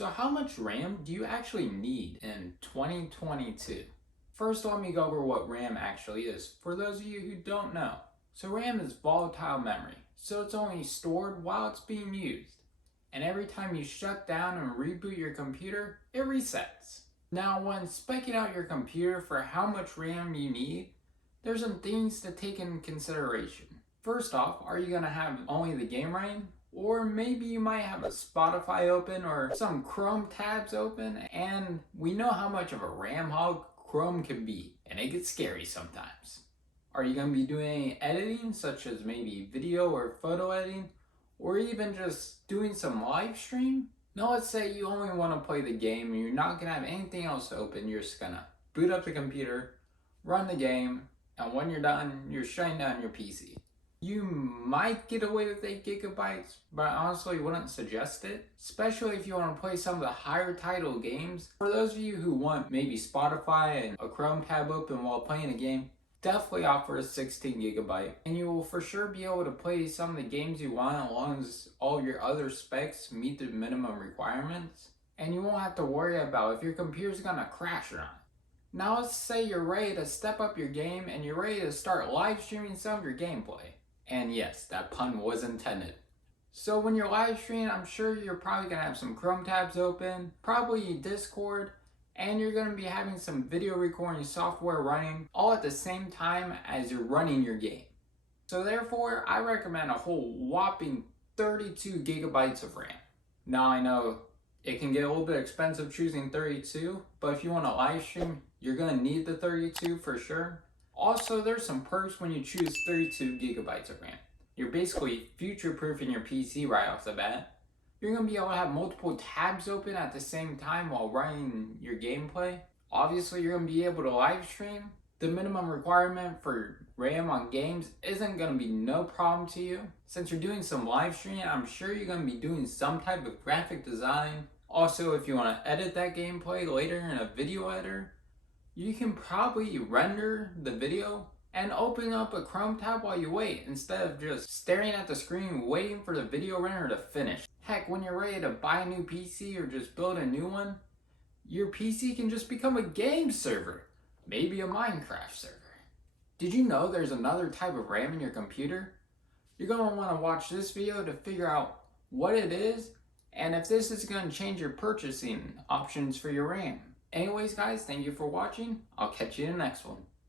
So how much RAM do you actually need in 2022? First, let me go over what RAM actually is, for those of you who don't know. So RAM is volatile memory, so it's only stored while it's being used. And every time you shut down and reboot your computer, it resets. Now, when speccing out your computer for how much RAM you need, there's some things to take in consideration. First off, are you going to have only the game running? Or maybe you might have a Spotify open or some Chrome tabs open, and we know how much of a RAM hog Chrome can be, and it gets scary sometimes. Are you going to be doing any editing, such as maybe video or photo editing, or even just doing some live stream? Now let's say you only want to play the game and you're not going to have anything else open. You're just going to boot up the computer, run the game, and when you're done, you're shutting down your PC. You might get away with 8 gigabytes, but I honestly wouldn't suggest it, especially if you want to play some of the higher title games. For those of you who want maybe Spotify and a Chrome tab open while playing a game, definitely offer a 16 gigabyte, and you will for sure be able to play some of the games you want as long as all your other specs meet the minimum requirements, and you won't have to worry about if your computer's gonna crash or not. Now let's say you're ready to step up your game and you're ready to start live streaming some of your gameplay. And yes, that pun was intended. So when you're live streaming, I'm sure you're probably gonna have some Chrome tabs open, probably Discord, and you're gonna be having some video recording software running all at the same time as you're running your game. So therefore, I recommend a whole whopping 32 gigabytes of RAM. Now I know it can get a little bit expensive choosing 32, but if you want to live stream, you're gonna need the 32 for sure. Also, there's some perks when you choose 32 gigabytes of RAM. You're basically future-proofing your PC right off the bat. You're going to be able to have multiple tabs open at the same time while running your gameplay. Obviously, you're going to be able to live stream. The minimum requirement for RAM on games isn't going to be no problem to you. Since you're doing some live streaming, I'm sure you're going to be doing some type of graphic design. Also, if you want to edit that gameplay later in a video editor, you can probably render the video and open up a Chrome tab while you wait instead of just staring at the screen waiting for the video render to finish. Heck, when you're ready to buy a new PC or just build a new one, your PC can just become a game server, maybe a Minecraft server. Did you know there's another type of RAM in your computer? You're going to want to watch this video to figure out what it is and if this is going to change your purchasing options for your RAM. Anyways guys, thank you for watching. I'll catch you in the next one.